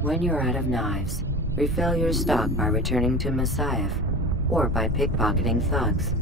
When you're out of knives, refill your stock by returning to Masyaf, or by pickpocketing thugs.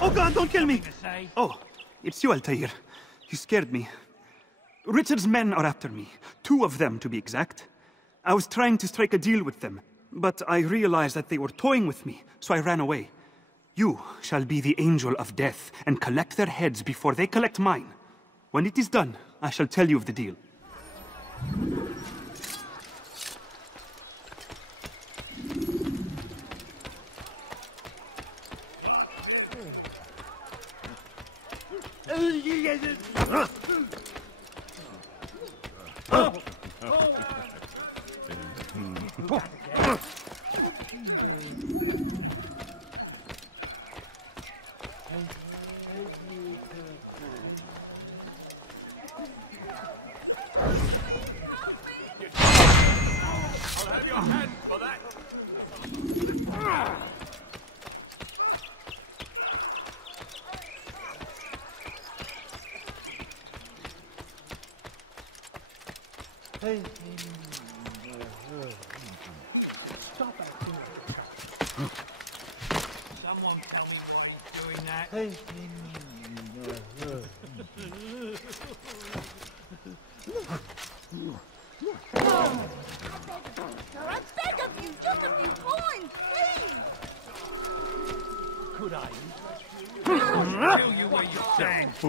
Oh God, don't kill me! Oh, it's you, Altair. You scared me. Richard's men are after me. 2 of them, to be exact. I was trying to strike a deal with them, but I realized that they were toying with me, so I ran away. You shall be the angel of death and collect their heads before they collect mine. When it is done, I shall tell you of the deal. Someone tell me why he's doing that. I beg of you, just a few coins, please! Could I tell you where you stand? I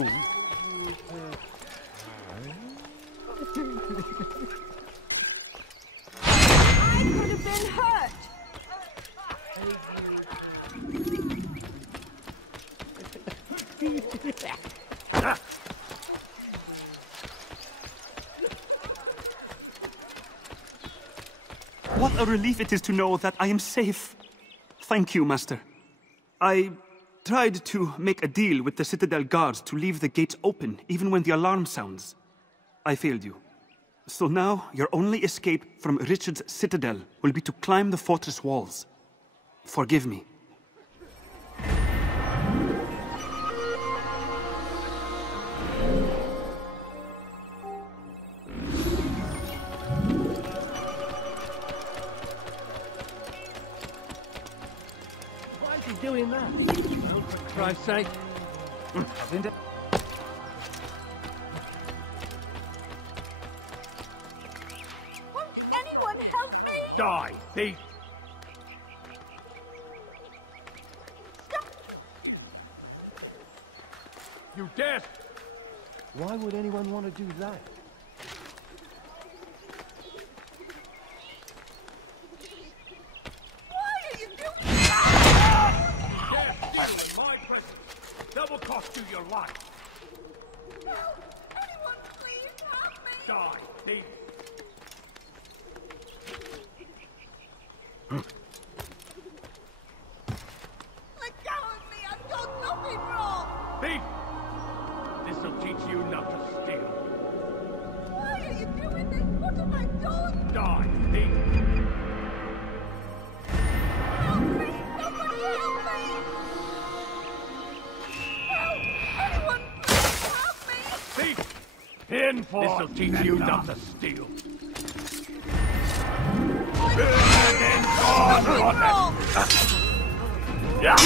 could have been hurt! What a relief it is to know that I am safe. Thank you, Master. I tried to make a deal with the Citadel guards to leave the gates open, even when the alarm sounds. I failed you. So now, your only escape from Richard's Citadel will be to climb the fortress walls. Forgive me. Why is he doing that? Oh, for Christ's sake. Won't anyone help me? Die, thief! Stop! You deaf! Why would anyone want to do that? Why are you doing that? Deaf steal in my presence! That will cost you your life! Help! Anyone please help me? Die, thief! Let go of me! I've done nothing wrong! Thief! This'll teach you not to steal. Why are you doing this? What have I done? Die, thief! Help me! Somebody help me! Help! Anyone please help me! Thief! In for this'll teach you not to steal. Nothing wrong! Yeah!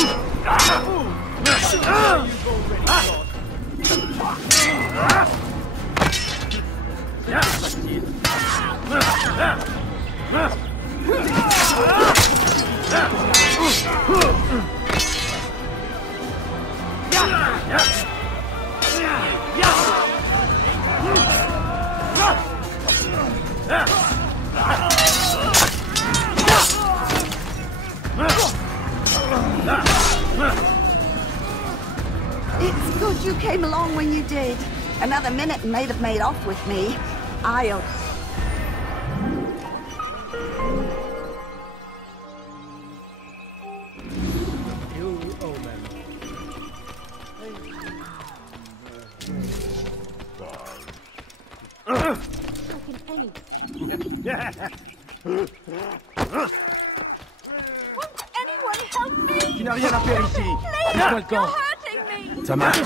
came along when you did. Another minute and they'd have made off with me. I'll... Ill omen. Fucking penny. Won't anyone help me? Tu n'as rien à faire ici. Please, Laisse-moi le you're camp. hurting me. Ça marche.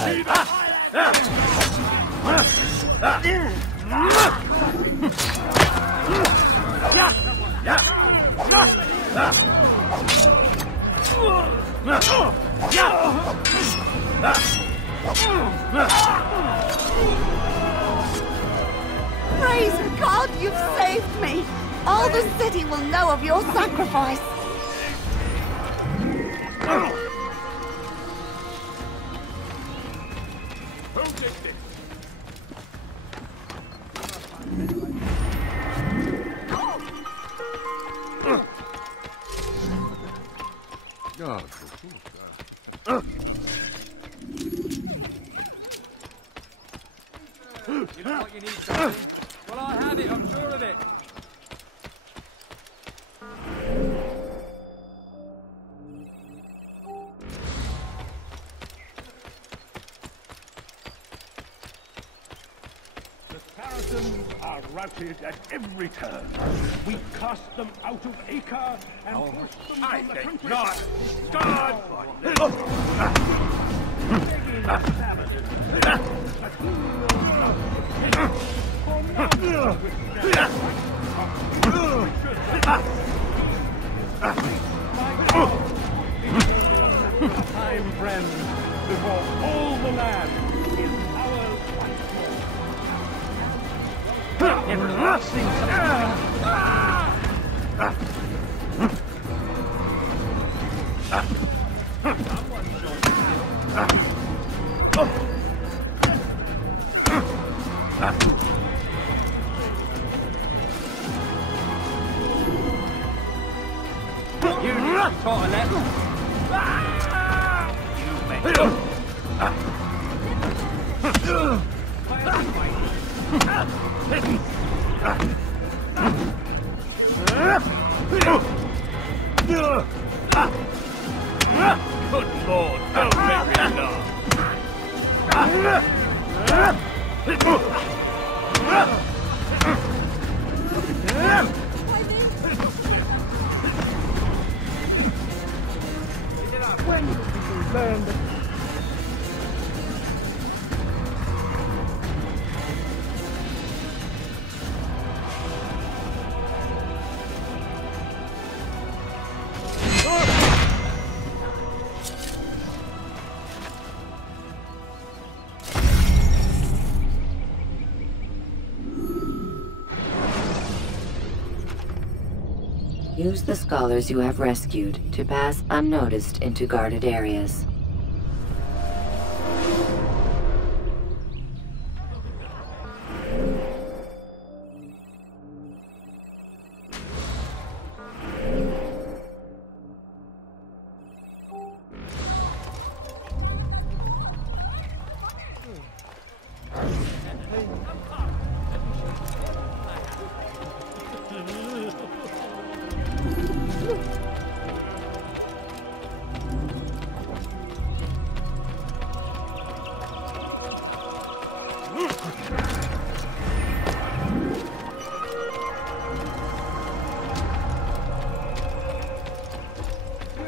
Praise God, you've saved me. All the city will know of your sacrifice. You look like you need something. Well, I have it, I'm sure of it. The Saracens are routed at every turn. We cast them out of Acre and pushed them I from the think country. not. God! Time, friends, before all the land is ours once more. Everlasting You taught a lesson. You make Good Lord, don't make me laugh. when will people learn that Use the scholars you have rescued to pass unnoticed into guarded areas.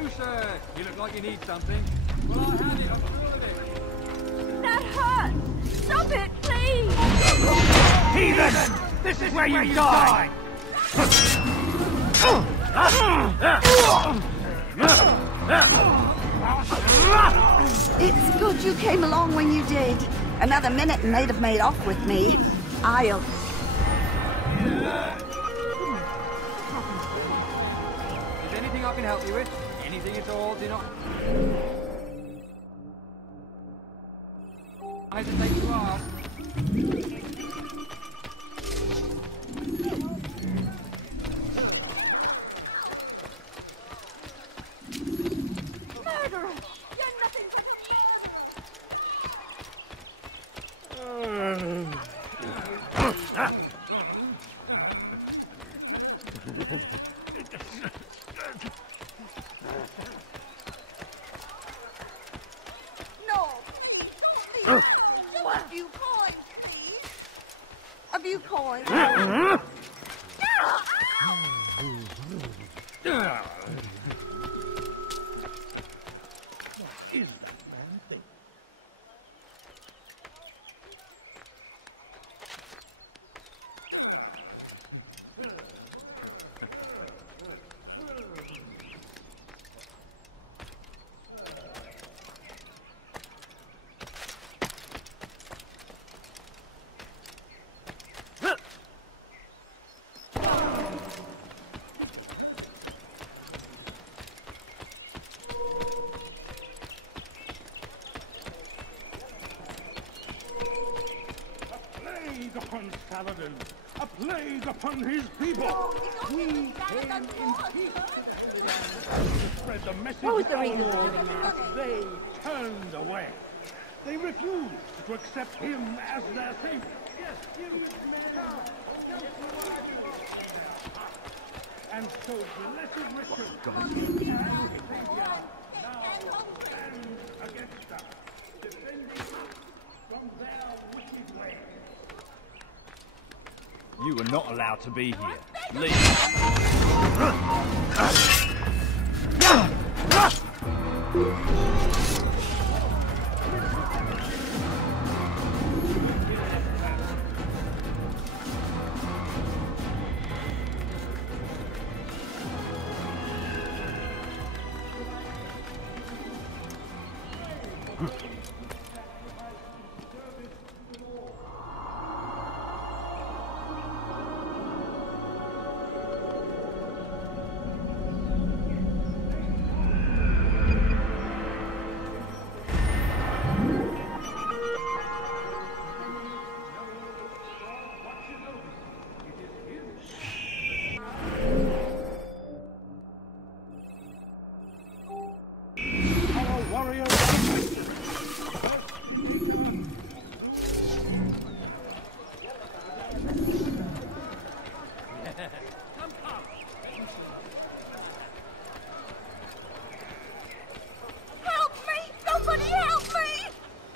You, sir. You look like you need something. Well, I have it, I'm sure of it. That hurts. Stop it, please. heathen! This is where you die! It's good you came along when you did. Another minute and they'd have made off with me. I'll... Is anything I can help you with? Anything at all, do not... I hesitate to ask. Murderer! You're nothing but... of you coins. Upon Saladin, a plague upon his people. We came in peace to spread the message. What was the of reason our for Lord, doing that? but they turned away. They refused to accept him as their savior. Yes, you. And so blessed Richard, now stands against us, defending us from their wicked ways. You are not allowed to be here. Leave.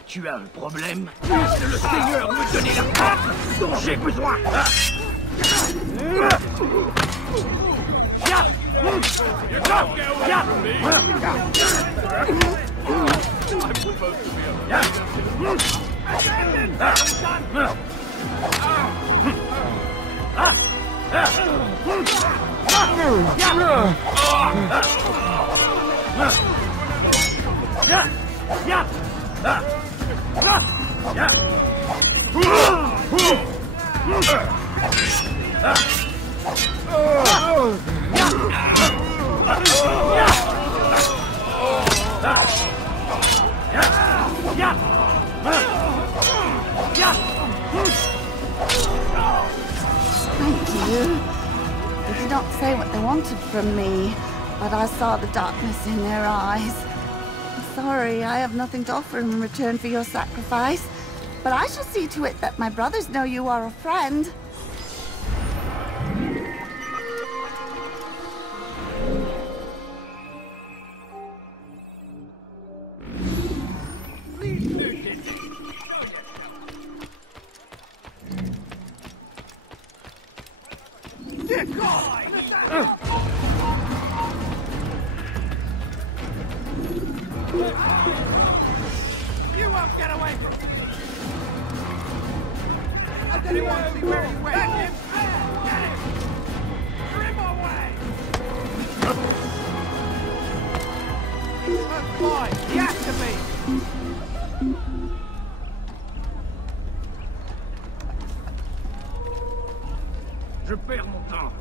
Tu as un problème? Laisse le Seigneur me donner la force dont j'ai besoin! Thank you. They did not say what they wanted from me, but I saw the darkness in their eyes. I'm sorry, I have nothing to offer in return for your sacrifice, but I shall see to it that my brothers know you are a friend. You won't get away from me! I didn't want to see where he went! Let him fair! Get him! You're in my way! That's fine! He has to be! Je perds mon temps!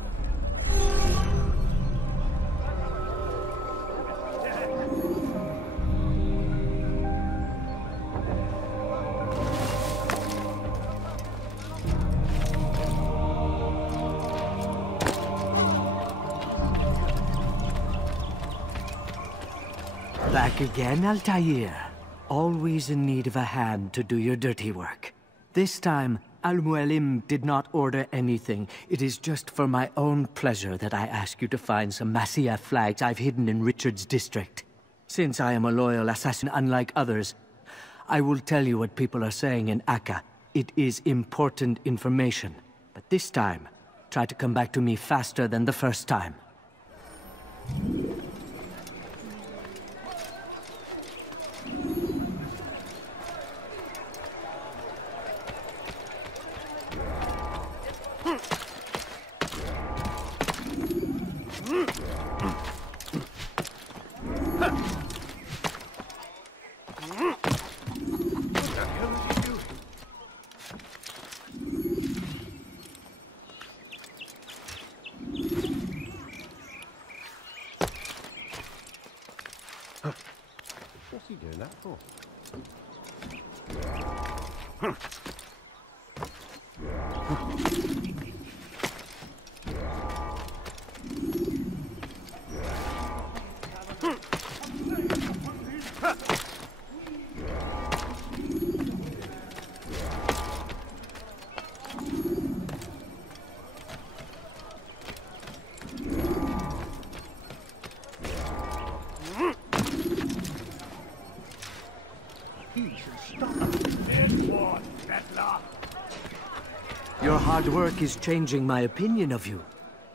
Back again, Altair. Always in need of a hand to do your dirty work. This time, Al-Mualim did not order anything. It is just for my own pleasure that I ask you to find some Masyaf flags I've hidden in Richard's district. Since I am a loyal assassin unlike others, I will tell you what people are saying in Akka. it is important information. But this time, try to come back to me faster than the first time. What's he doing that for? Your hard work is changing my opinion of you.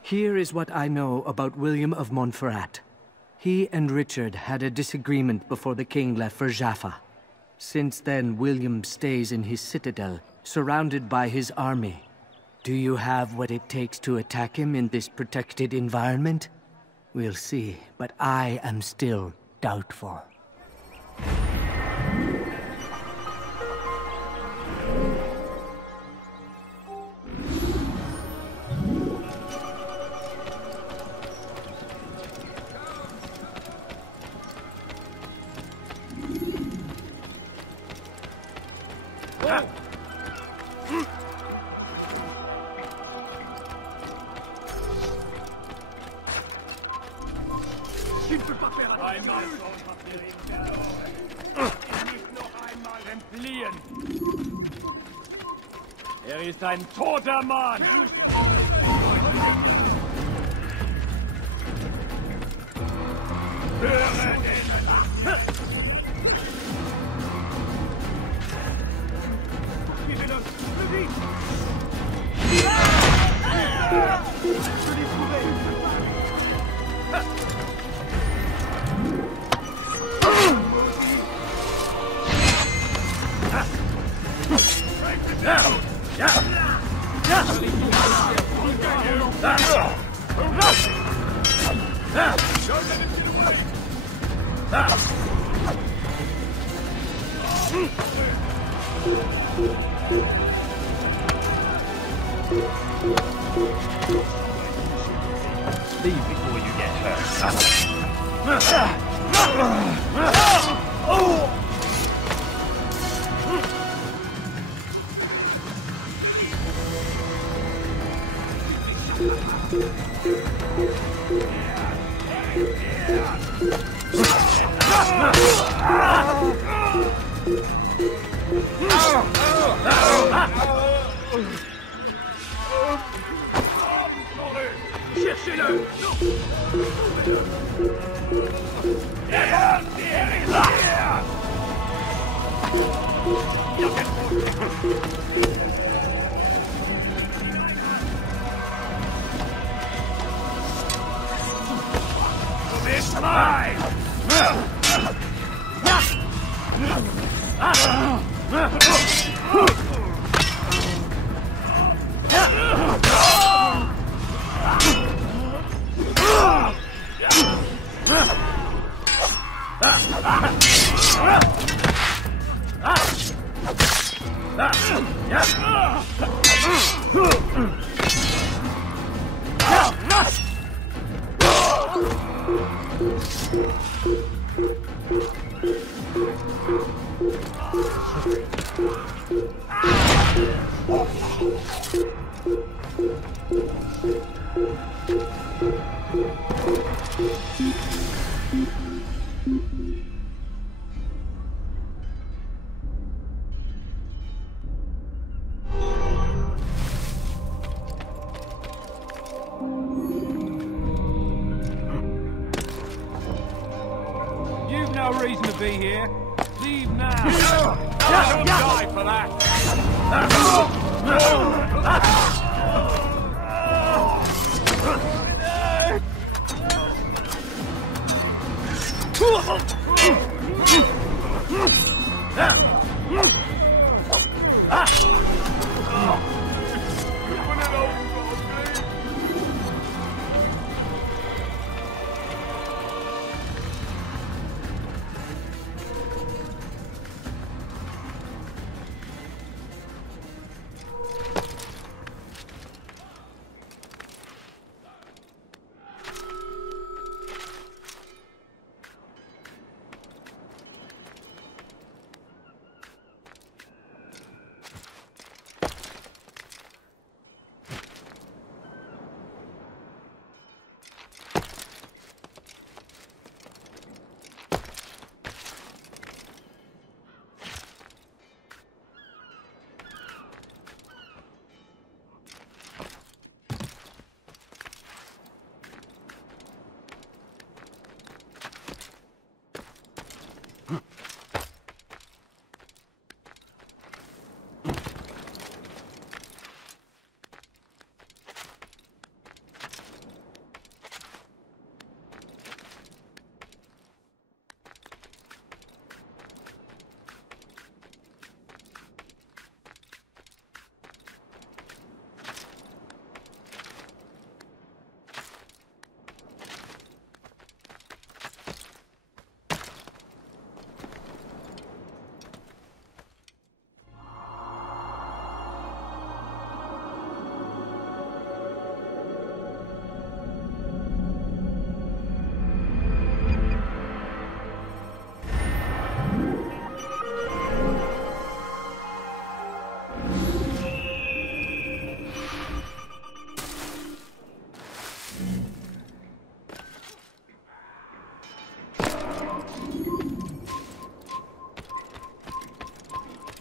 Here is what I know about William of Montferrat. He and Richard had a disagreement before the king left for Jaffa. Since then, William stays in his citadel, surrounded by his army. Do you have what it takes to attack him in this protected environment? We'll see, but I am still doubtful. Ist ein toter Mann! Höre den! Leave before you get hurt. Cherchez-le! It's mine! You've no reason to be here. Leave now. Don't die for that.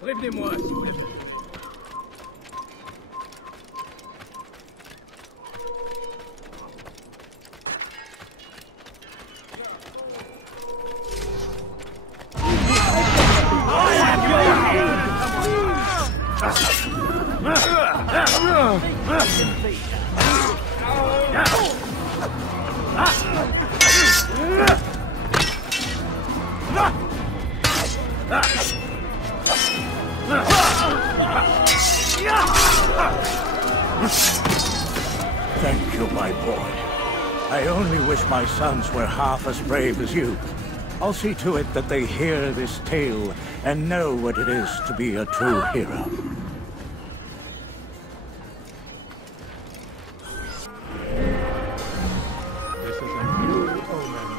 Prévenez-moi si vous l'avez. Thank you, my boy. I only wish my sons were half as brave as you. I'll see to it that they hear this tale and know what it is to be a true hero. This is a new omen.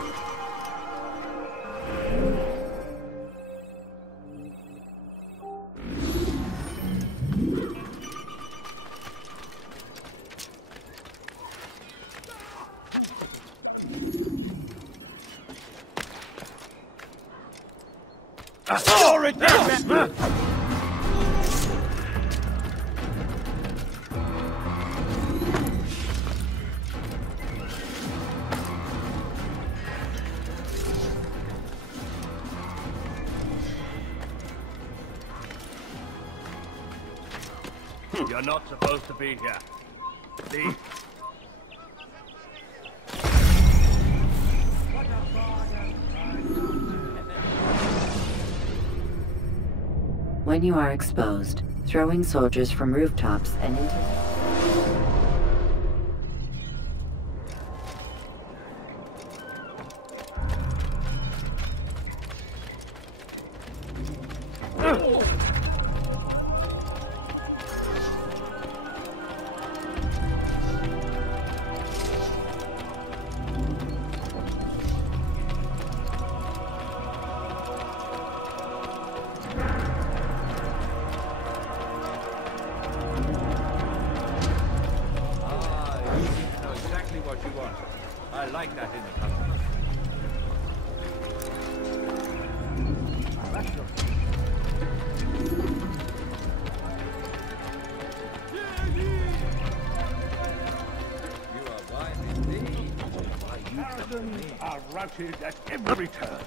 You're not supposed to be here. Leave. When you are exposed, throwing soldiers from rooftops and into... I like that in the customer. You are wise indeed. Why you are routed at every turn.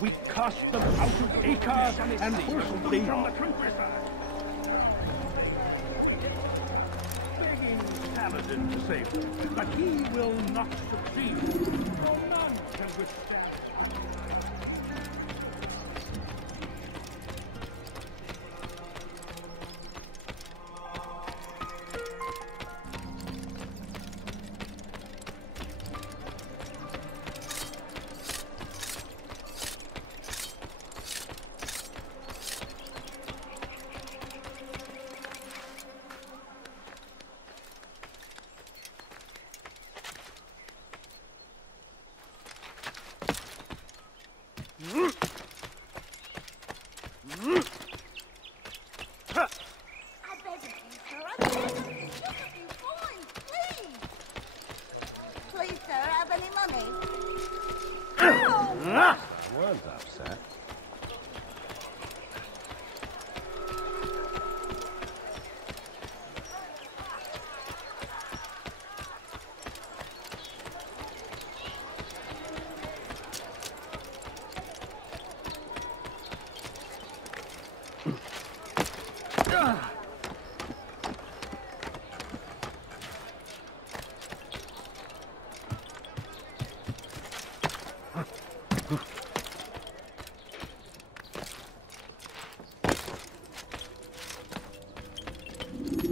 We cast them out of Acre and forced them from the countryside. Saladin to save them, but he will not succeed. For none can withstand. One's upset.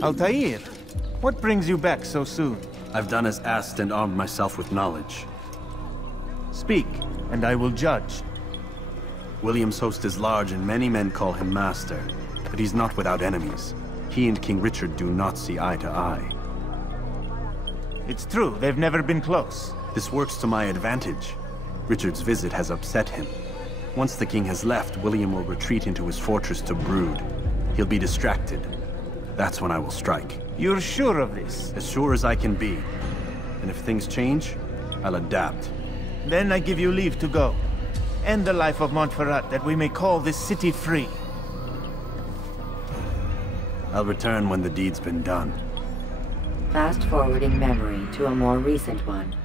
Altair, what brings you back so soon? I've done as asked and armed myself with knowledge. Speak, and I will judge. William's host is large and many men call him master, but he's not without enemies. He and King Richard do not see eye to eye. It's true, they've never been close. This works to my advantage. Richard's visit has upset him. Once the king has left, William will retreat into his fortress to brood. He'll be distracted. That's when I will strike. You're sure of this? As sure as I can be. And if things change, I'll adapt. Then I give you leave to go. End the life of Montferrat, that we may call this city free. I'll return when the deed's been done. Fast-forwarding memory to a more recent one.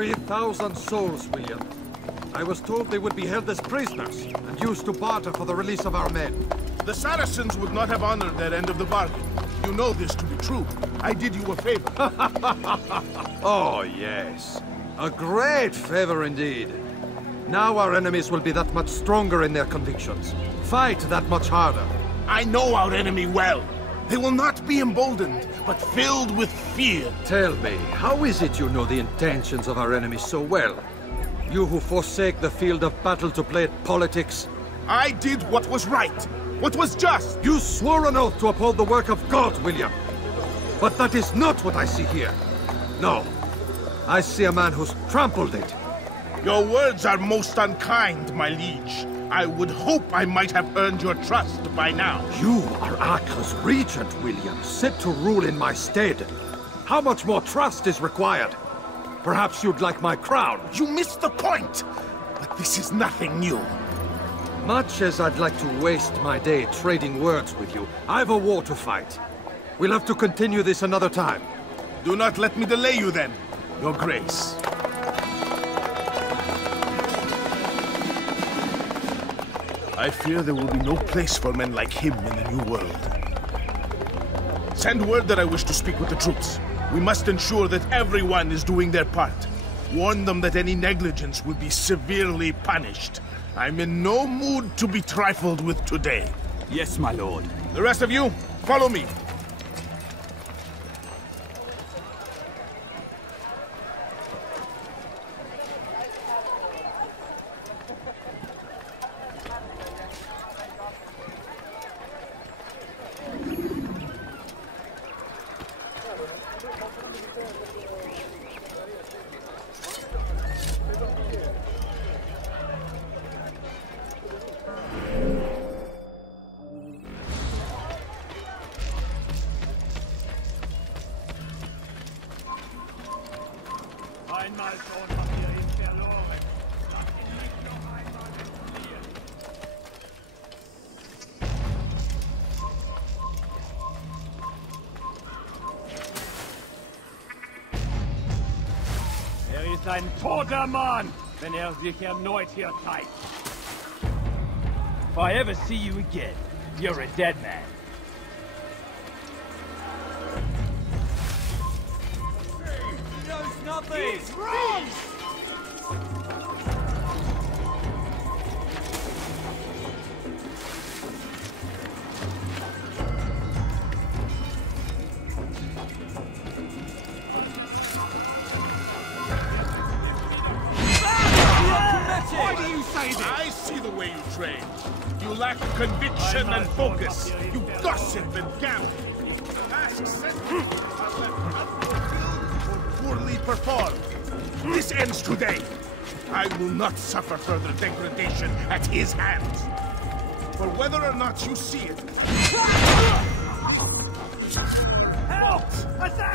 "3,000 souls, William. I was told they would be held as prisoners and used to barter for the release of our men. The Saracens would not have honored their end of the bargain. You know this to be true. I did you a favor. Oh, yes. A great favor indeed. Now our enemies will be that much stronger in their convictions. Fight that much harder. I know our enemy well. They will not be emboldened, but filled with fear. Tell me, how is it you know the intentions of our enemy so well? You who forsake the field of battle to play at politics? I did what was right, what was just. You swore an oath to uphold the work of God, William. But that is not what I see here. No. I see a man who's trampled it. Your words are most unkind, my liege. I would hope I might have earned your trust by now. You are Acre's regent, William, set to rule in my stead. How much more trust is required? Perhaps you'd like my crown. You missed the point! But this is nothing new. Much as I'd like to waste my day trading words with you, I've a war to fight. We'll have to continue this another time. Do not let me delay you then, Your Grace. I fear there will be no place for men like him in the New World. Send word that I wish to speak with the troops. We must ensure that everyone is doing their part. Warn them that any negligence will be severely punished. I'm in no mood to be trifled with today. Yes, my lord. The rest of you, follow me. Ein toter Mann, wenn sich erneut hier zeigt. If I ever see you again, you're a dead man. He knows nothing! He's wrong! Why do you say this? I see the way you train. You lack conviction and focus. You gossip and gamble. Tasks sent are left unfulfilled or poorly performed. This ends today. I will not suffer further degradation at his hands. For whether or not you see it... Help!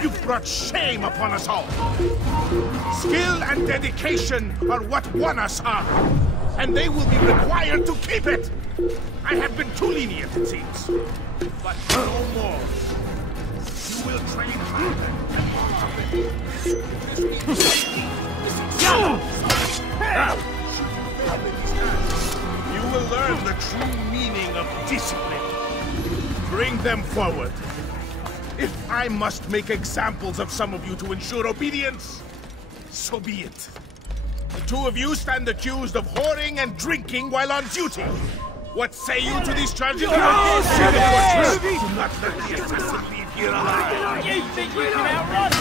You've brought shame upon us all. Skill and dedication are what won us honor, and they will be required to keep it. I have been too lenient, it seems. But no more. You will train harder and more often. You will learn the true meaning of discipline. Bring them forward. If I must make examples of some of you to ensure obedience, so be it. The two of you stand accused of whoring and drinking while on duty. What say you to these charges? Do not let the assassin leave here alive. You think you can outrun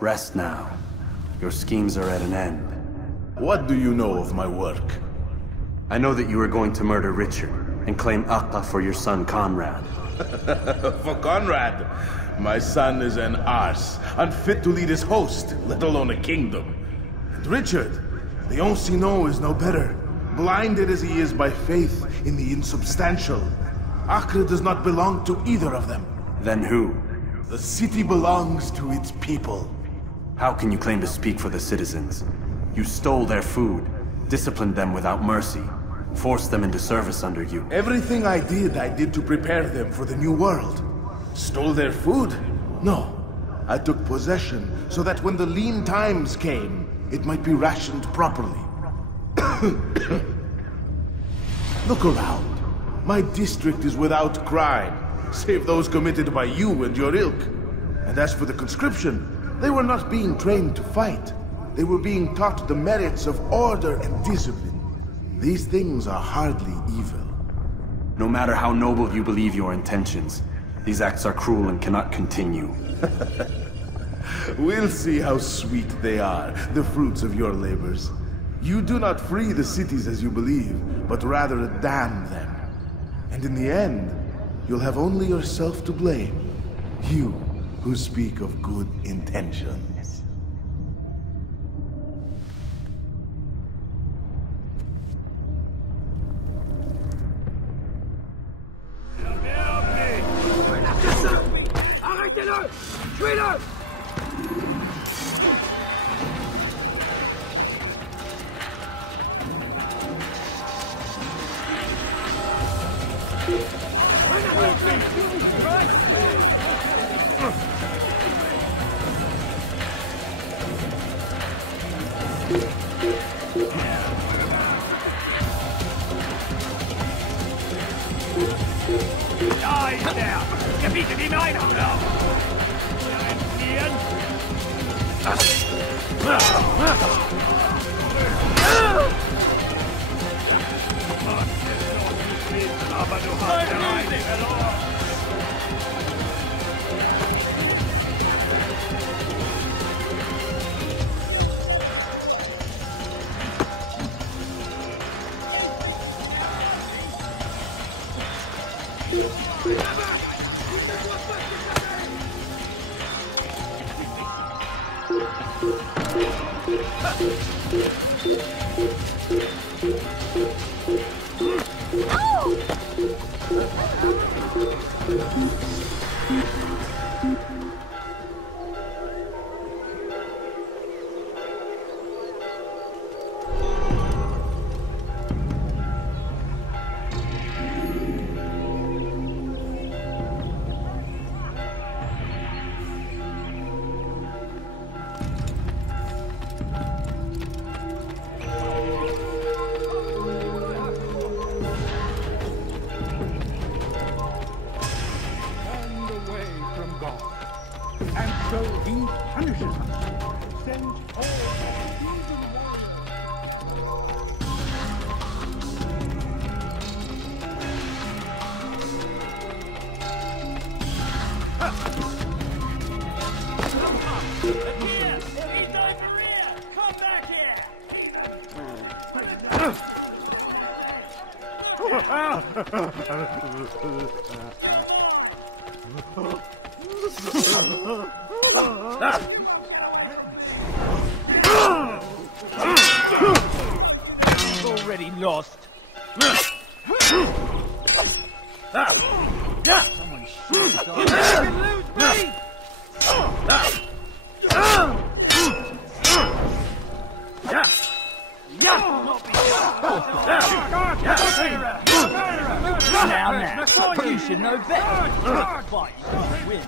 Rest now. Your schemes are at an end. What do you know of my work? I know that you are going to murder Richard and claim Acre for your son Conrad. For Conrad? My son is an arse, unfit to lead his host, let alone a kingdom. And Richard, the Ancien is no better. Blinded as he is by faith in the insubstantial. Acre does not belong to either of them. Then who? The city belongs to its people. How can you claim to speak for the citizens? You stole their food, disciplined them without mercy, forced them into service under you. Everything I did to prepare them for the new world. Stole their food? No. I took possession so that when the lean times came, it might be rationed properly. Look around. My district is without crime, save those committed by you and your ilk. And as for the conscription, they were not being trained to fight. They were being taught the merits of order and discipline. These things are hardly evil. No matter how noble you believe your intentions, these acts are cruel and cannot continue. We'll see how sweet they are, the fruits of your labors. You do not free the cities as you believe, but rather damn them. And in the end, you'll have only yourself to blame. You who speak of good intentions. Arrêtez-le! Tuez-le! Da ist er! Gebietet ihm ein, Bruder! Entfliehen! Aber du hast den Einblick verloren! Already lost. Someone shoot us. Lose me! Now, you should know better. Fight, you can't win.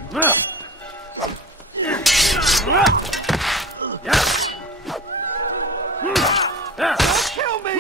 Kill me!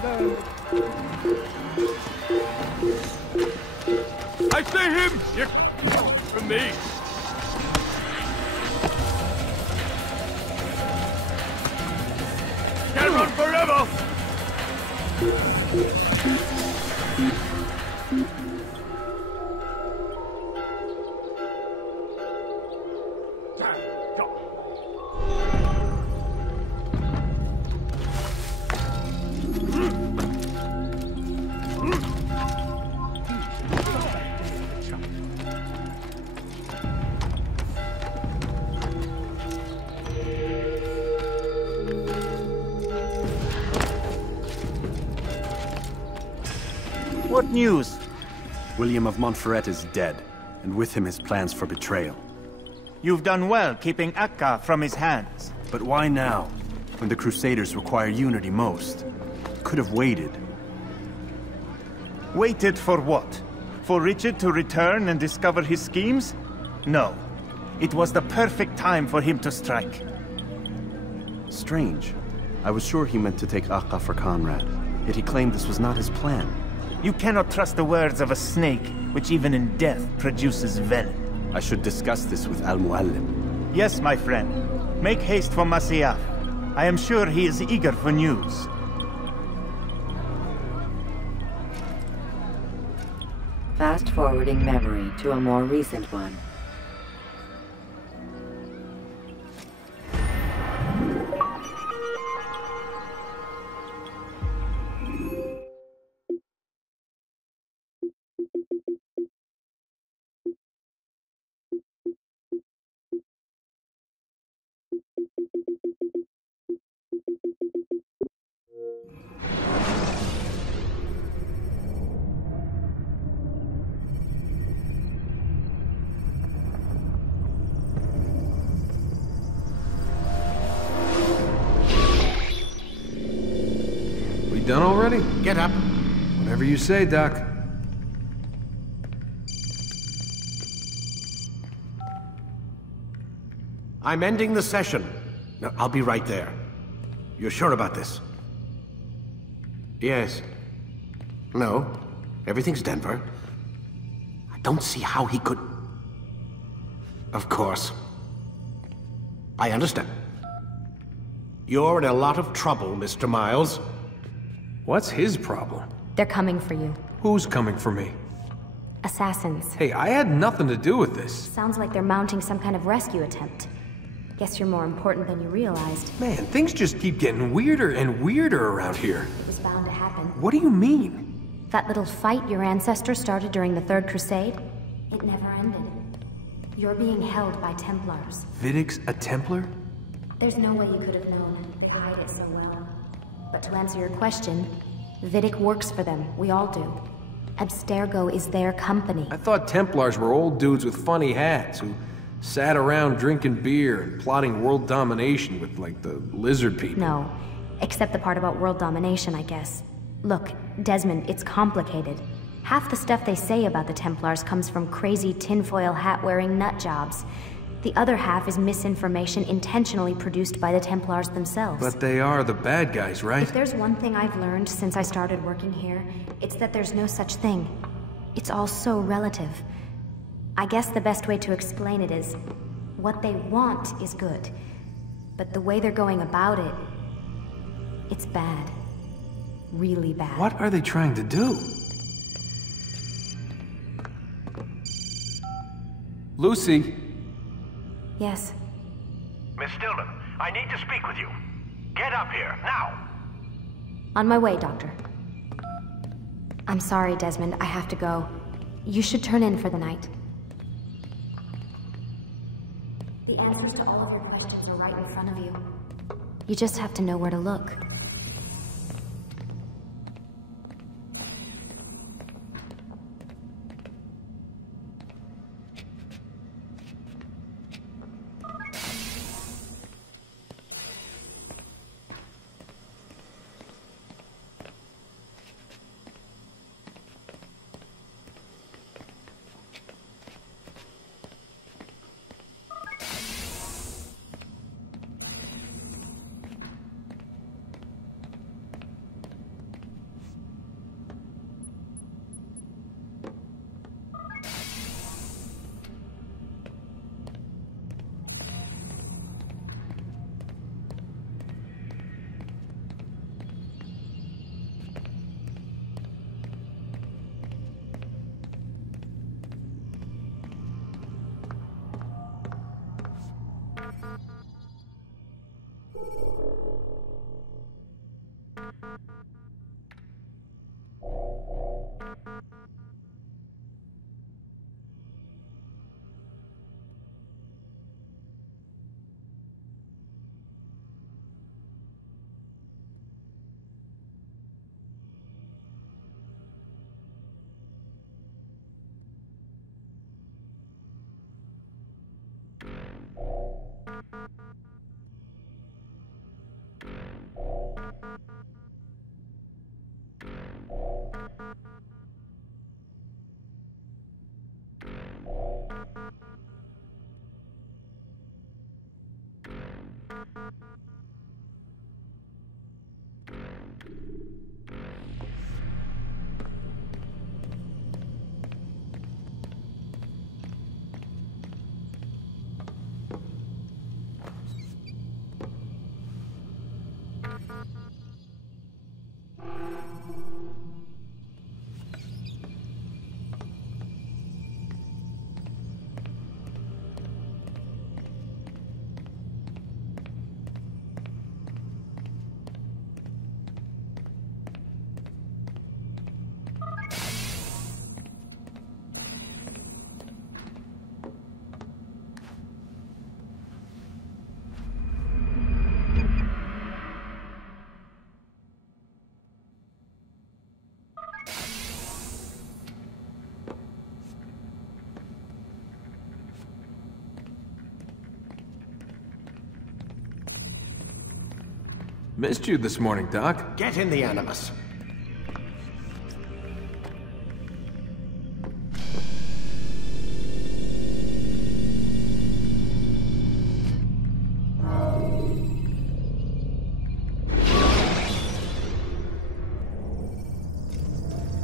I see him! From me! Can't run forever! What news? William of Montferrat is dead, and with him his plans for betrayal. You've done well keeping Acca from his hands. But why now, when the Crusaders require unity most? Could have waited. Waited for what? For Richard to return and discover his schemes? No. It was the perfect time for him to strike. Strange. I was sure he meant to take Acca for Conrad, yet he claimed this was not his plan. You cannot trust the words of a snake, which even in death produces venom. I should discuss this with Al-Mualim. Yes, my friend. Make haste for Masyaf. I am sure he is eager for news. Fast-forwarding memory to a more recent one. Done already? Get up. Whatever you say, Doc. I'm ending the session. No, I'll be right there. You're sure about this? Yes. No. Everything's Denver. I don't see how he could... Of course. I understand. You're in a lot of trouble, Mr. Miles. What's his problem? They're coming for you. Who's coming for me? Assassins. Hey, I had nothing to do with this. Sounds like they're mounting some kind of rescue attempt. Guess you're more important than you realized. Man, things just keep getting weirder and weirder around here. It was bound to happen. What do you mean? That little fight your ancestors started during the Third Crusade? It never ended. You're being held by Templars. Vidic's a Templar? There's no way you could have known. They hide it so well. But to answer your question, Vidic works for them. We all do. Abstergo is their company. I thought Templars were old dudes with funny hats who sat around drinking beer and plotting world domination with, like, the lizard people. No. Except the part about world domination, I guess. Look, Desmond, it's complicated. Half the stuff they say about the Templars comes from crazy tinfoil hat-wearing nutjobs. The other half is misinformation intentionally produced by the Templars themselves. But they are the bad guys, right? If there's one thing I've learned since I started working here, it's that there's no such thing. It's all so relative. I guess the best way to explain it is, what they want is good. But the way they're going about it, it's bad. Really bad. What are they trying to do? Lucy? Yes. Miss Stillman, I need to speak with you. Get up here, now! On my way, Doctor. I'm sorry, Desmond. I have to go. You should turn in for the night. The answers to all of your questions are right in front of you. You just have to know where to look. Missed you this morning, Doc. Get in the Animus.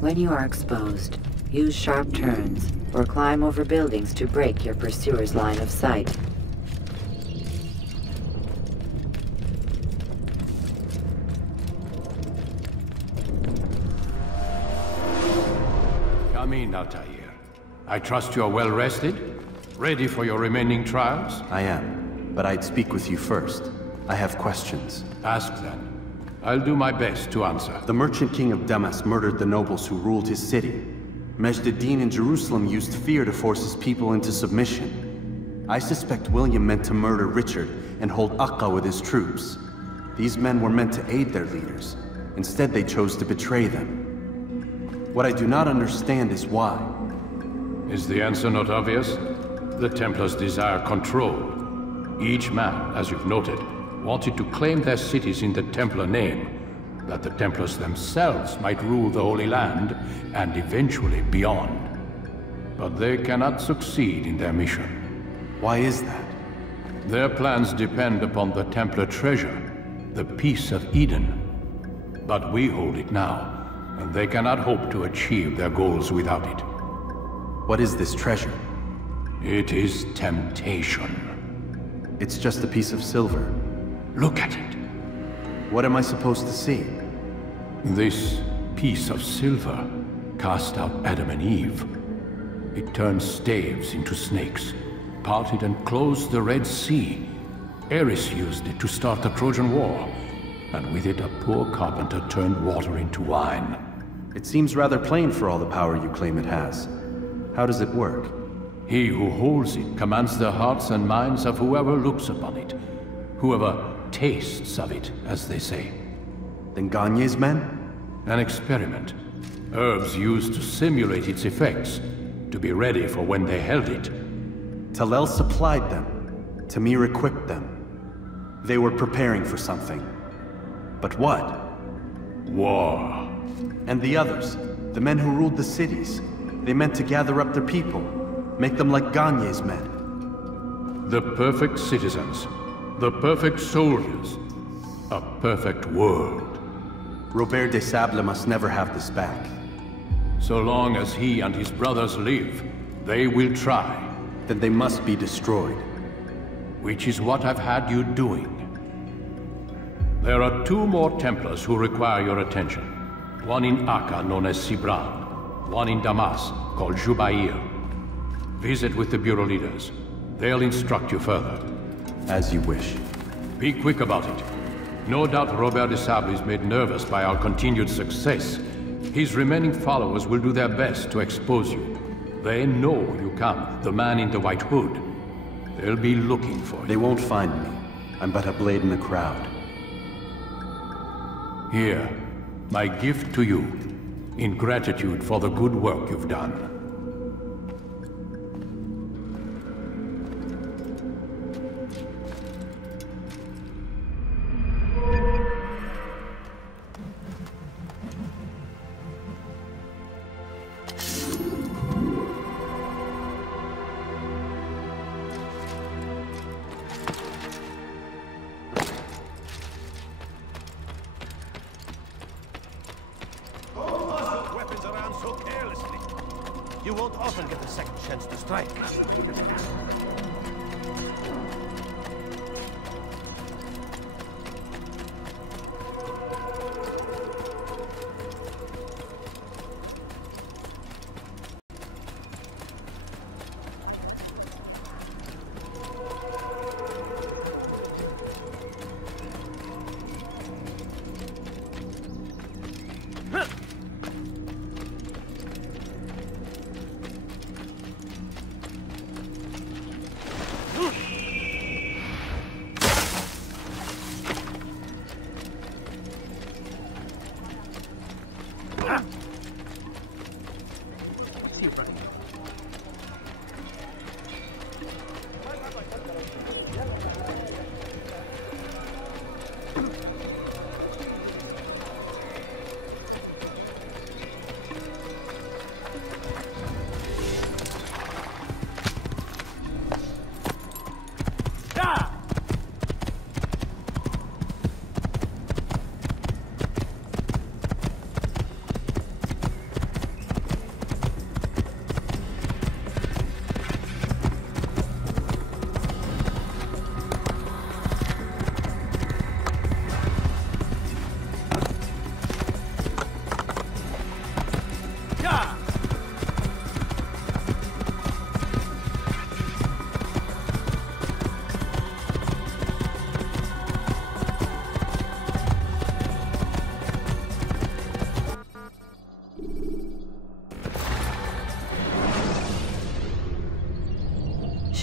When you are exposed, use sharp turns or climb over buildings to break your pursuer's line of sight. Come in, Altair. I trust you are well rested? Ready for your remaining trials? I am, but I'd speak with you first. I have questions. Ask then. I'll do my best to answer. The merchant king of Damas murdered the nobles who ruled his city. Majd ad-Din in Jerusalem used fear to force his people into submission. I suspect William meant to murder Richard and hold Aqqa with his troops. These men were meant to aid their leaders. Instead, they chose to betray them. What I do not understand is why. Is the answer not obvious? The Templars desire control. Each man, as you've noted, wanted to claim their cities in the Templar name, that the Templars themselves might rule the Holy Land, and eventually beyond. But they cannot succeed in their mission. Why is that? Their plans depend upon the Templar treasure, the Peace of Eden. But we hold it now, and they cannot hope to achieve their goals without it. What is this treasure? It is temptation. It's just a piece of silver. Look at it. What am I supposed to see? This piece of silver cast out Adam and Eve. It turned staves into snakes, parted and closed the Red Sea. Ares used it to start the Trojan War, and with it a poor carpenter turned water into wine. It seems rather plain for all the power you claim it has. How does it work? He who holds it commands the hearts and minds of whoever looks upon it. Whoever tastes of it, as they say. Then Gagne's men? An experiment. Herbs used to simulate its effects, to be ready for when they held it. Talel supplied them. Tamir equipped them. They were preparing for something. But what? War. And the others, the men who ruled the cities, they meant to gather up their people, make them like Gagne's men. The perfect citizens. The perfect soldiers. A perfect world. Robert des Sables must never have this back. So long as he and his brothers live, they will try. Then they must be destroyed. Which is what I've had you doing. There are 2 more Templars who require your attention. One in Aqqa, known as Sibran. One in Damas, called Jubair. Visit with the Bureau leaders. They'll instruct you further. As you wish. Be quick about it. No doubt Robert des Sables is made nervous by our continued success. His remaining followers will do their best to expose you. They know you come, the man in the white hood. They'll be looking for you. They won't find me. I'm but a blade in the crowd. Here, my gift to you, in gratitude for the good work you've done. You won't often get a second chance to strike.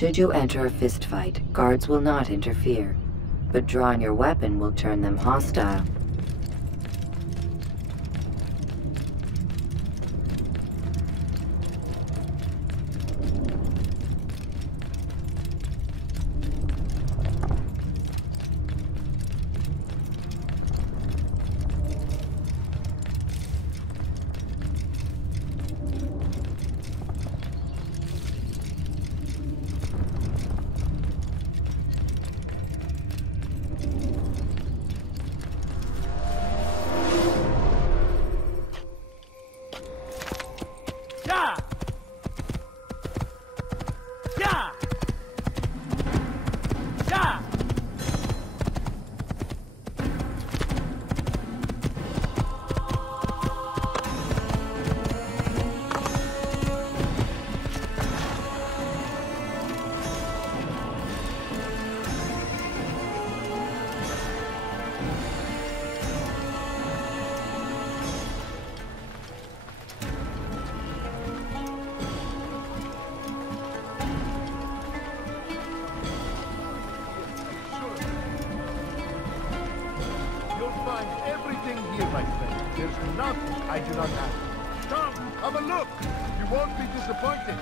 Should you enter a fistfight, guards will not interfere, but drawing your weapon will turn them hostile. I do not have. Come, have a look. You won't be disappointed.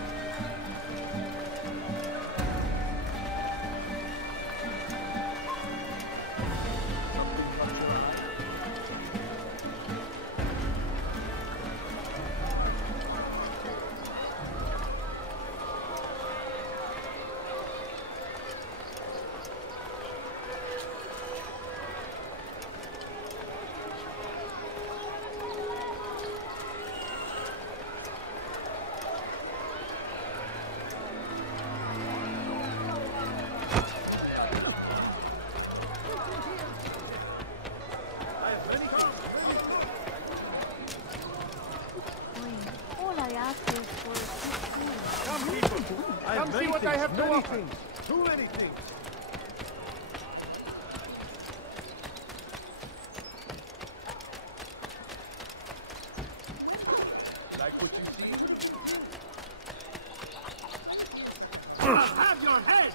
Come see what I have to offer. Do anything. Like what you see? Have your head!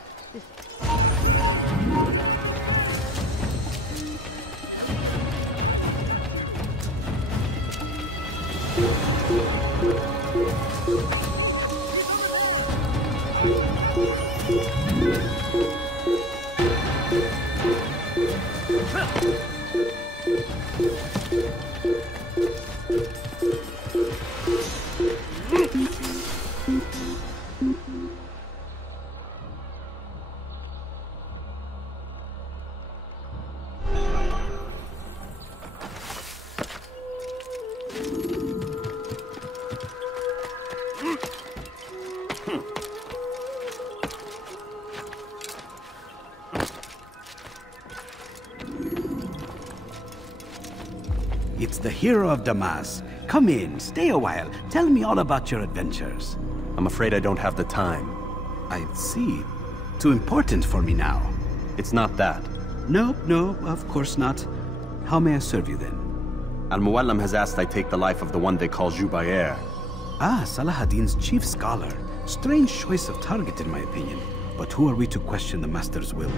It's the hero of Damas. Come in, stay a while. Tell me all about your adventures. I'm afraid I don't have the time. I see. Too important for me now. It's not that. No, of course not. How may I serve you then? Al-Muallim has asked I take the life of the one they call Jubayr. Ah, Salah ad-Din's chief scholar. Strange choice of target in my opinion. But who are we to question the Master's will?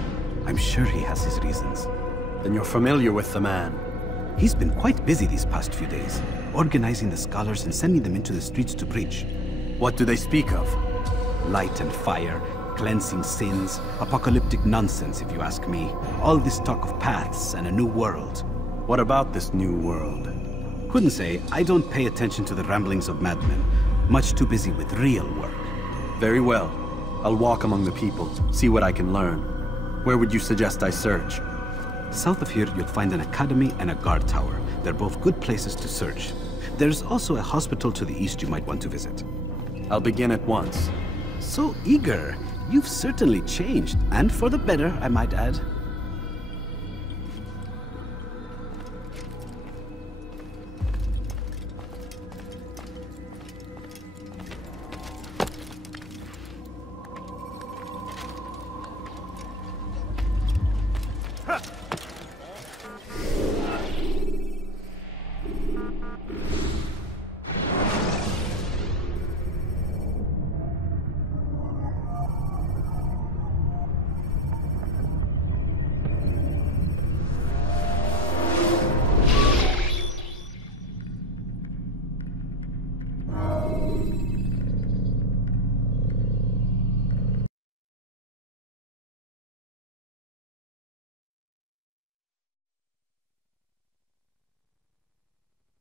I'm sure he has his reasons. Then you're familiar with the man. He's been quite busy these past few days, organizing the scholars and sending them into the streets to preach. What do they speak of? Light and fire, cleansing sins, apocalyptic nonsense if you ask me. All this talk of paths and a new world. What about this new world? Couldn't say. I don't pay attention to the ramblings of madmen. Much too busy with real work. Very well. I'll walk among the people, see what I can learn. Where would you suggest I search? South of here, you'll find an academy and a guard tower. They're both good places to search. There's also a hospital to the east you might want to visit. I'll begin at once. So eager. You've certainly changed, and for the better, I might add.